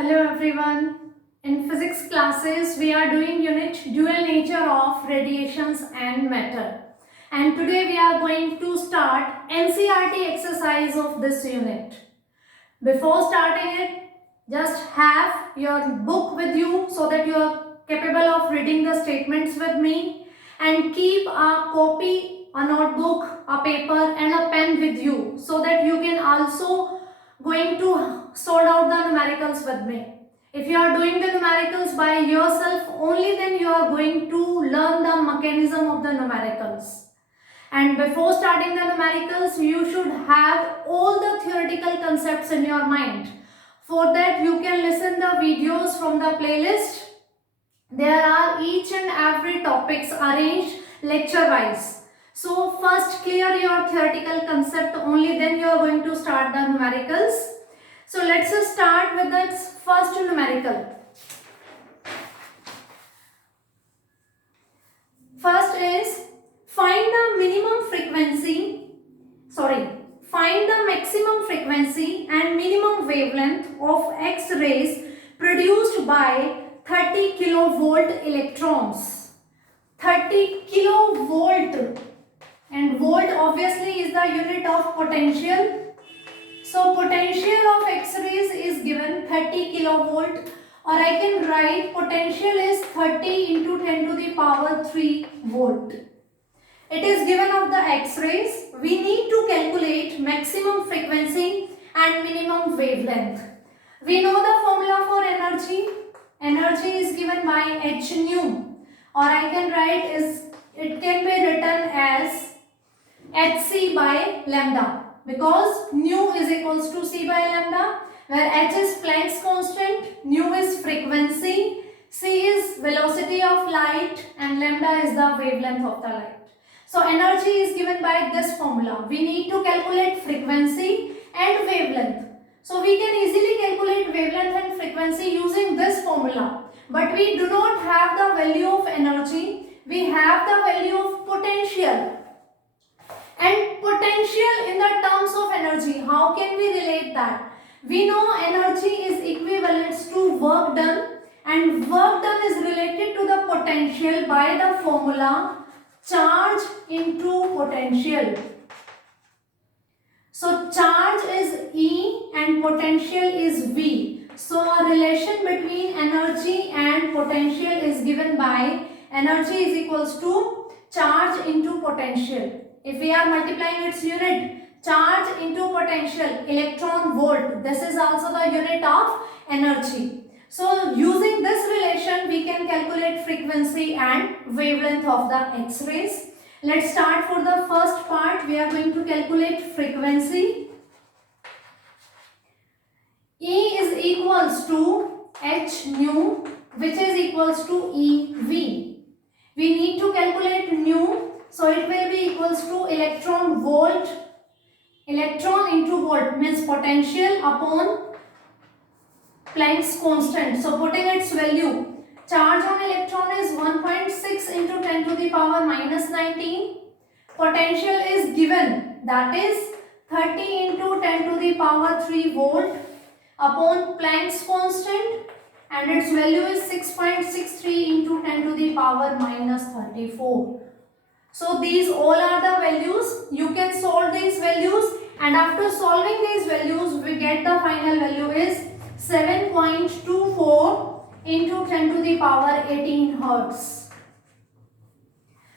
Hello everyone. In physics classes, we are doing unit dual nature of radiations and matter. And today we are going to start NCERT exercise of this unit. Before starting it, just have your book with you so that you are capable of reading the statements with me, and keep a copy, a notebook, a paper and a pen with you so that you can also going to sort out the numericals with me. If you are doing the numericals by yourself only, then you are going to learn the mechanism of the numericals. And before starting the numericals, you should have all the theoretical concepts in your mind. For that, you can listen the videos from the playlist. There are each and every topics arranged lecture wise. So first clear your theoretical concept, only then you are going to start the numericals. So let's just start with the first numerical. First is find the maximum frequency and minimum wavelength of X-rays produced by 30 kilovolt electrons. 30 kilovolt, and volt obviously is the unit of potential. So potential of X-rays is given 30 kilovolt, or I can write potential is 30 into 10 to the power 3 volt. It is given of the X-rays. We need to calculate maximum frequency and minimum wavelength. We know the formula for energy. Energy is given by h nu, or I can write it can be written as hc by lambda, because nu is equals to c by lambda, where h is Planck's constant, nu is frequency, c is velocity of light and lambda is the wavelength of the light. So energy is given by this formula. We need to calculate frequency and wavelength. So we can easily calculate wavelength and frequency using this formula. But we do not have the value of energy. We have the value of potential. And potential in the terms of energy, how can we relate that? We know energy is equivalent to work done, and work done is related to the potential by the formula charge into potential. So charge is E and potential is V. So a relation between energy and potential is given by energy is equals to charge into potential. If we are multiplying its unit, charge into potential, electron volt, this is also the unit of energy. So using this relation, we can calculate frequency and wavelength of the X-rays. Let's start for the first part. We are going to calculate frequency. E is equals to h nu, which is equals to EV. We need to calculate nu, so it will be equals to electron volt. Electron into volt means potential upon Planck's constant. So putting its value, charge on electron is 1.6 into 10 to the power minus 19. Potential is given, that is 30 into 10 to the power 3 volt upon Planck's constant, and its value is 6.63 into 10 to the power minus 34. So these all are the values. You can solve these values, and after solving these values, we get the final value is 7.24 into 10 to the power 18 Hertz.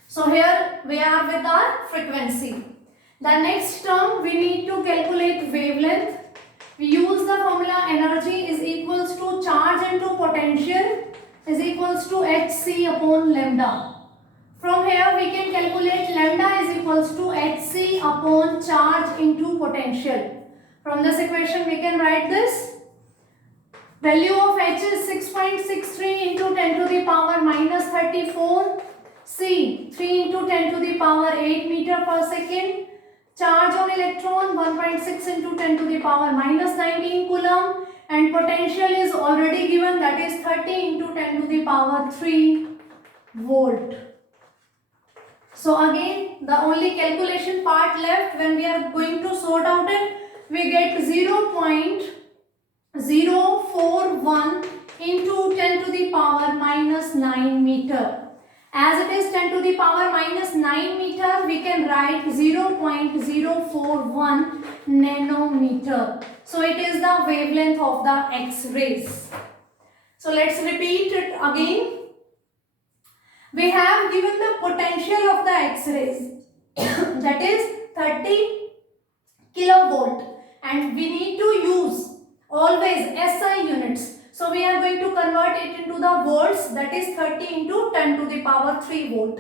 So here we are with our frequency. The next term, we need to calculate wavelength. We use the formula energy is equals to charge into potential is equals to hc upon lambda. From here we can calculate lambda is equals to hc upon charge into potential. From this equation we can write this. Value of h is 6.63 into 10 to the power minus 34. C 3 into 10 to the power 8 meter per second. Charge on electron 1.6 into 10 to the power minus 19 coulomb, and potential is already given, that is 30 into 10 to the power 3 volt. So again the only calculation part left. When we are going to sort out it, we get 0.04 0.041 into 10 to the power minus 9 meter. As it is 10 to the power minus 9 meter, we can write 0.041 nanometer. So it is the wavelength of the X-rays. So let's repeat it again. We have given the potential of the X-rays that is 30 kilovolt, and we need to use always SI units. So we are going to convert it into the volts, that is 30 into 10 to the power 3 volt.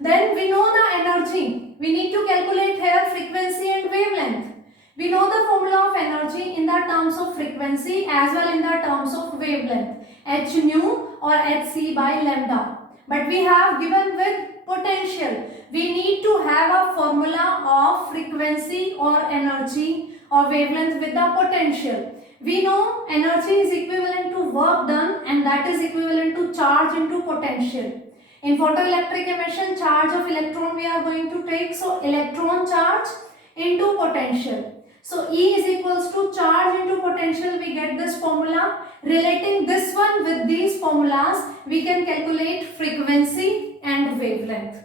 Then we know the energy. We need to calculate here frequency and wavelength. We know the formula of energy in the terms of frequency as well in the terms of wavelength, h nu or hc by lambda. But we have given with potential. We need to have a formula of frequency or energy or wavelength with the potential. We know energy is equivalent to work done, and that is equivalent to charge into potential. In photoelectric emission, charge of electron we are going to take. So electron charge into potential. So E is equals to charge into potential. We get this formula. Relating this one with these formulas, we can calculate frequency and wavelength.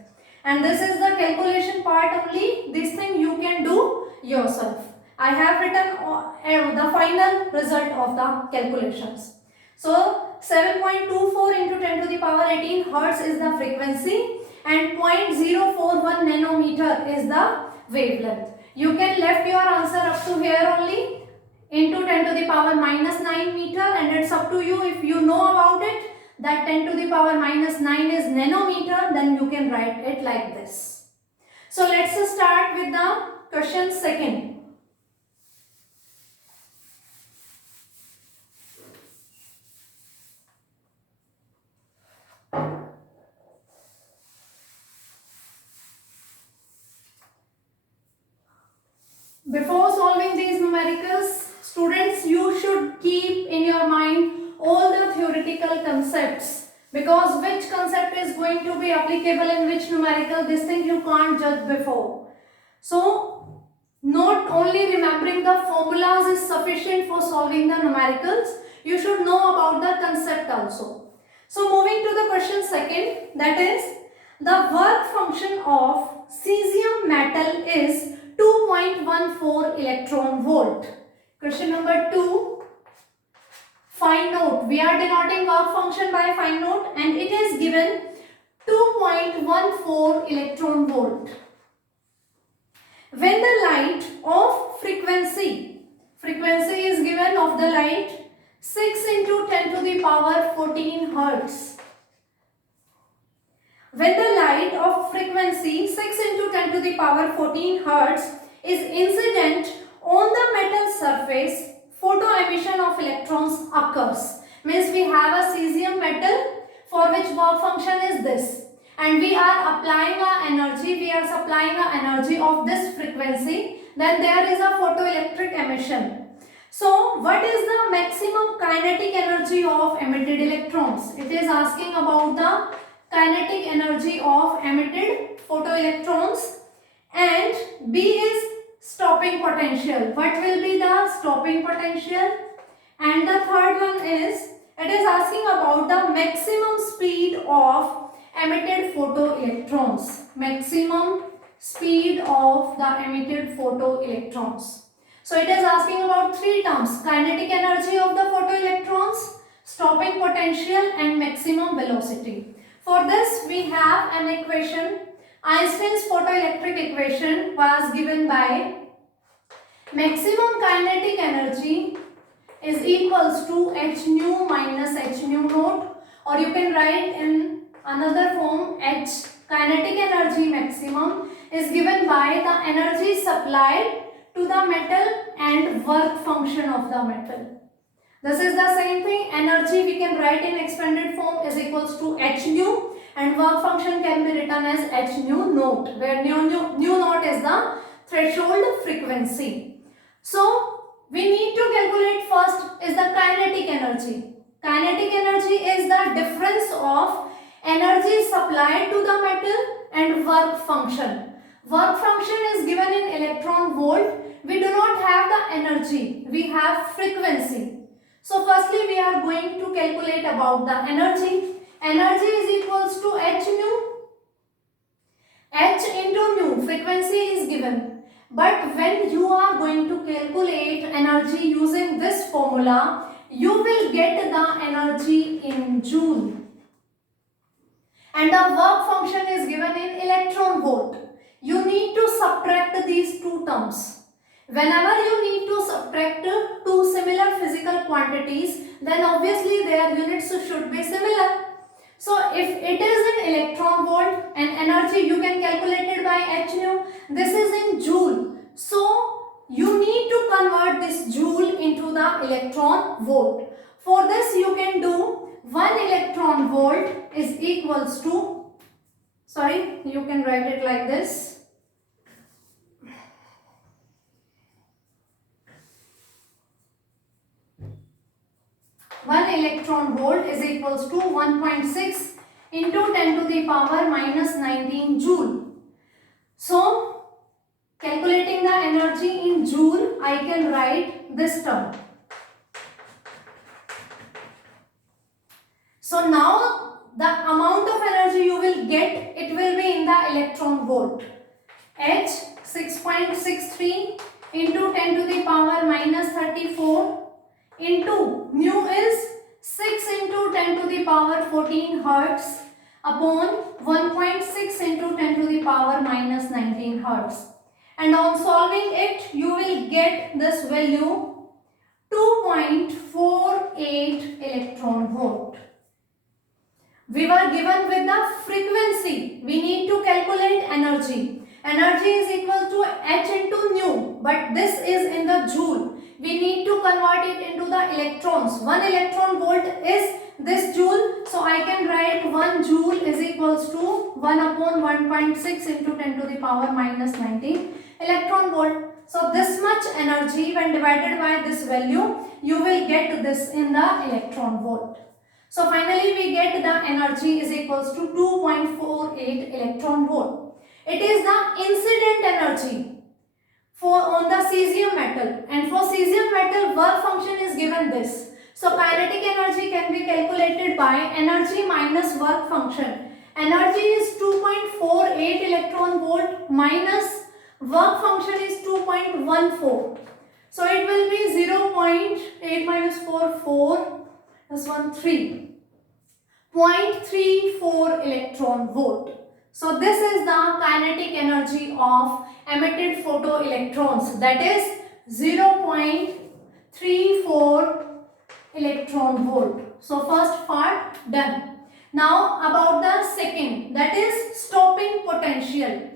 And this is the calculation part only. This thing you can do yourself. I have written the final result of the calculations. So 7.24 into 10 to the power 18 hertz is the frequency, and 0.041 nanometer is the wavelength. You can left your answer up to here only, into 10 to the power minus 9 meter, and it's up to you. If you know about it, that 10 to the power minus 9 is nanometer, then you can write it like this. So let's start with the question second. Before solving these numericals, students, you should keep in your mind all the theoretical concepts, because which concept is going to be applicable in which numerical, this thing you can't judge before. So not only remembering the formulas is sufficient for solving the numericals, you should know about the concept also. So moving to the question second, that is the work function of cesium metal is 2.14 electron volt. Question number 2, find note. We are denoting work function by find note, and it is given 2.14 electron volt. When the light of frequency is given of the light 6 into 10 to the power 14 hertz. When the light of frequency 6 into 10 to the power 14 hertz is incident on the metal surface, photo emission of electrons occurs. Means we have a cesium metal for which work function is this, and we are applying our energy, we are supplying our energy of this frequency, then there is a photoelectric emission. So what is the maximum kinetic energy of emitted electrons? It is asking about the kinetic energy of emitted photoelectrons, and B is stopping potential. What will be the stopping potential? And the third one is, it is asking about the maximum speed of emitted photoelectrons. Maximum speed of the emitted photoelectrons. So it is asking about three terms: kinetic energy of the photoelectrons, stopping potential, and maximum velocity. For this we have an equation. Einstein's photoelectric equation was given by maximum kinetic energy is equals to h nu minus h nu naught, or you can write in another form, h kinetic energy maximum is given by the energy supplied to the metal and work function of the metal. This is the same thing. Energy we can write in expanded form is equals to h nu, and work function can be written as h nu naught, where nu naught is the threshold frequency. So we need to calculate first is the kinetic energy. Kinetic energy is the difference of energy supplied to the metal and work function. Work function is given in electron volt. We do not have the energy, we have frequency. So firstly we are going to calculate about the energy. Energy is equals to h nu. H into nu, frequency is given. But when you are going to calculate energy using this formula, you will get the energy in joule. And the work function is given in electron volt. You need to subtract these two terms. Whenever you need to subtract two similar physical quantities, then obviously their units should be similar. So if it is in electron volt and energy you can calculate it by h nu, this is in joule. So you need to convert this joule into the electron volt. For this you can do 1 electron volt is equals to, you can write it like this. One electron volt is equals to 1.6 into 10 to the power minus 19 joule. So calculating the energy in joule, I can write this term. So now the amount of energy you will get, it will be in the electron volt. H 6.63 into 10 to the power minus 34 into nu is 6 into 10 to the power 14 hertz upon 1.6 into 10 to the power minus 19 hertz. And on solving it, you will get this value 2.48 electron volt. We were given with the frequency. We need to calculate energy. Energy is equal to h into nu, but this is in the joule. We need to convert it into the electrons. 1 electron volt is this joule. So I can write 1 joule is equals to 1 upon 1.6 into 10 to the power minus 19 electron volt. So this much energy, when divided by this value, you will get this in the electron volt. So finally we get the energy is equals to 2.48 electron volt. It is the incident energy on the cesium metal, and for cesium metal work function is given this. So kinetic energy can be calculated by energy minus work function. Energy is 2.48 electron volt minus work function is 2.14. So it will be 0.8 minus 4 this one 3. 0.34 electron volt. So this is the kinetic energy of emitted photoelectrons, that is 0.34 electron volt. So first part done. Now about the second, that is stopping potential.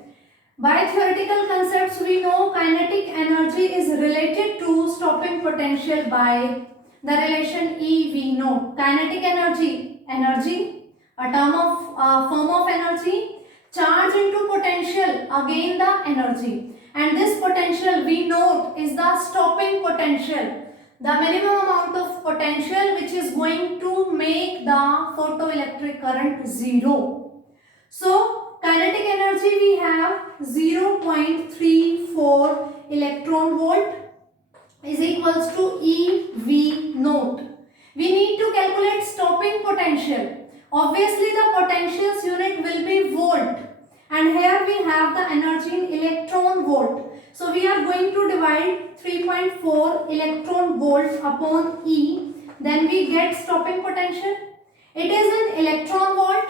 By theoretical concepts we know kinetic energy is related to stopping potential by the relation EV naught. Kinetic energy, a term of form of energy, charge into potential, again the energy, and this potential V naught is the stopping potential, the minimum amount of potential which is going to make the photoelectric current zero. So kinetic energy we have 0.34 electron volt is equals to EV naught. We need to calculate stopping potential. Obviously the potential's unit will be volt, and here we have the energy in electron volt. So we are going to divide 3.4 electron volts upon E, then we get stopping potential. It is in electron volt,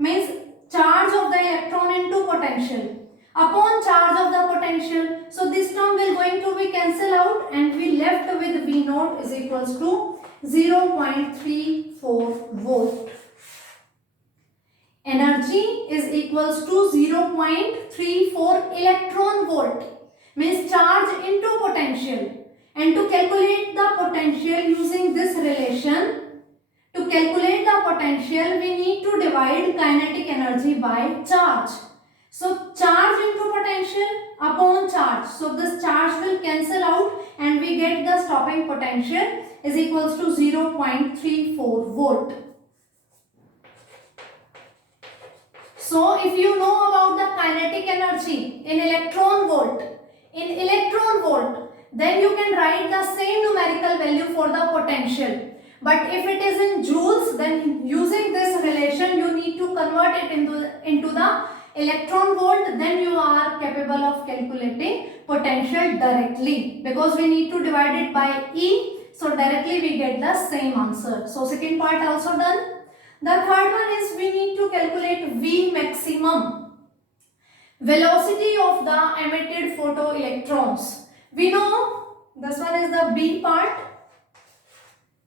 means charge of the electron into potential upon charge of the potential. So this term will going to be cancelled out and we left with V naught is equals to 0.34 volt. Energy is equals to 0.34 electron volt, means charge into potential. And to calculate the potential using this relation, to calculate the potential we need to divide kinetic energy by charge. So charge into potential upon charge. So this charge will cancel out and we get the stopping potential is equals to 0.34 volt. So if you know about the kinetic energy in electron volt, then you can write the same numerical value for the potential. But if it is in joules, then using this relation you need to convert it into the electron volt, then you are capable of calculating potential directly, because we need to divide it by E, so directly we get the same answer. So second part also done. The third one is we need to calculate V maximum, velocity of the emitted photoelectrons. We know this one is the B part,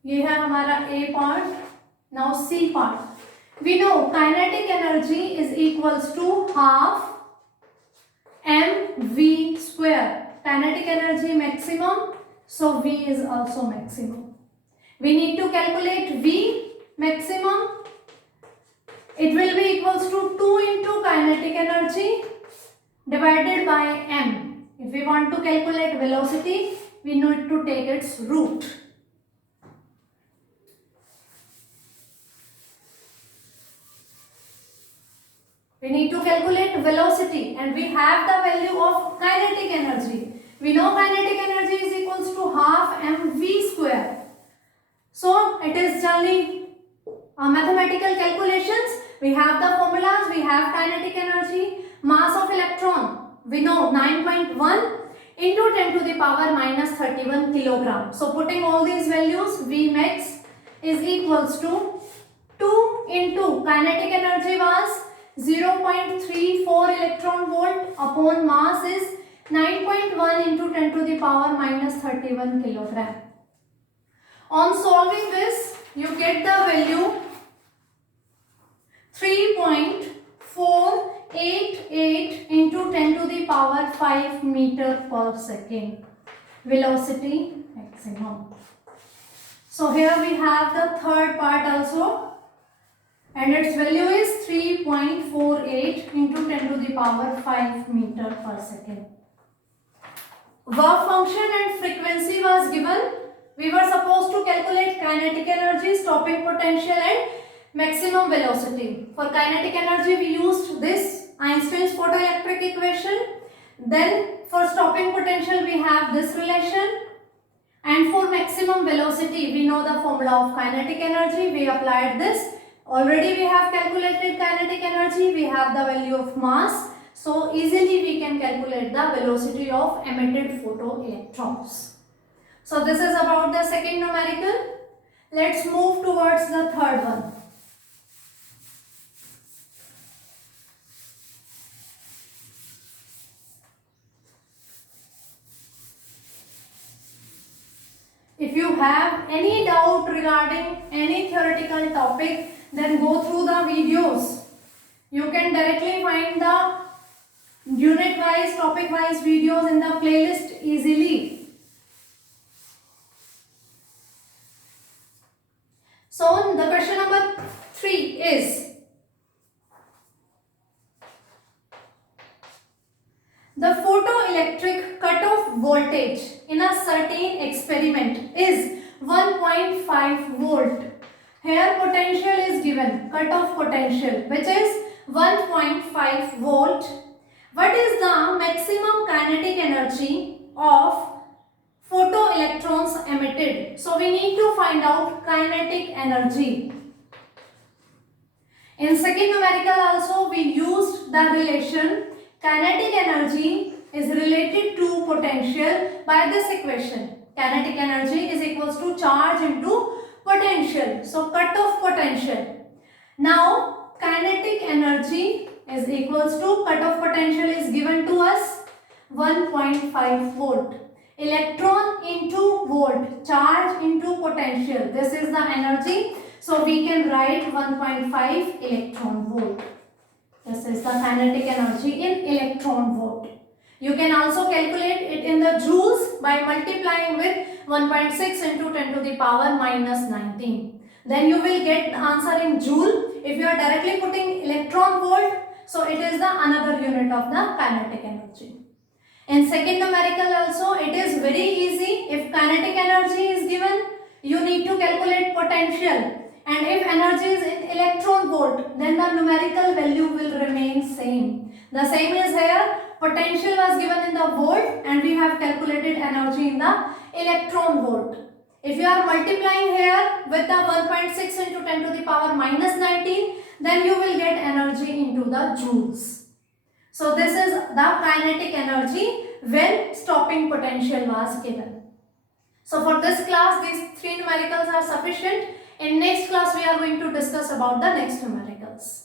ये है हमारा A part. Now C part. We know kinetic energy is equals to half mv square. Kinetic energy maximum, so V is also maximum. We need to calculate V maximum. It will be equals to 2 into kinetic energy divided by m. If we want to calculate velocity, we need to take its root. We need to calculate velocity, and we have the value of kinetic energy. We know kinetic energy is equals to half mv square. So it is generally mathematical calculations. We have the formulas, we have kinetic energy, mass of electron. We know 9.1 into 10 to the power minus 31 kilogram. So putting all these values, V max is equals to 2 into kinetic energy was 0.34 electron volt upon mass is 9.1 into 10 to the power minus 31 kilogram. On solving this, you get the value 3.488 into 10 to the power 5 meter per second. Velocity maximum. So here we have the third part also, and its value is 3.48 into 10 to the power 5 meter per second. Work function and frequency was given. We were supposed to calculate kinetic energy, stopping potential and maximum velocity. For kinetic energy we used this Einstein's photoelectric equation. Then for stopping potential we have this relation. And for maximum velocity we know the formula of kinetic energy. We applied this. Already we have calculated kinetic energy. We have the value of mass. So easily we can calculate the velocity of emitted photoelectrons. So this is about the second numerical. Let's move towards the third one. If you have any doubt regarding any theoretical topic, then go through the videos. You can directly find the unit wise, topic wise videos in the playlist easily. So the question number 3 is, the photoelectric cutoff voltage in a certain experiment is 1.5 volt. Here potential is given, cutoff potential, which is 1.5 volt. What is the maximum kinetic energy of photoelectrons emitted? So we need to find out kinetic energy. In second numerical also we used the relation kinetic energy is related to potential by this equation. Kinetic energy is equals to charge into potential. So cutoff potential. Now kinetic energy is equals to cutoff potential is given to us 1.5 volt. Electron into volt, charge into potential. This is the energy. So we can write 1.5 electron volt. This is the kinetic energy in electron volt. You can also calculate it in the joules by multiplying with 1.6 into 10 to the power minus 19. Then you will get the answer in joule. If you are directly putting electron volt, so it is the another unit of the kinetic energy. In second numerical also it is very easy. If kinetic energy is given, you need to calculate potential. And if energy is in electron volt, then the numerical value will remain same. The same is here. Potential was given in the volt and we have calculated energy in the electron volt. If you are multiplying here with the 1.6 into 10 to the power minus 19, then you will get energy into the joules. So this is the kinetic energy when stopping potential was given. So for this class, these three numericals are sufficient. In next class, we are going to discuss about the next numericals.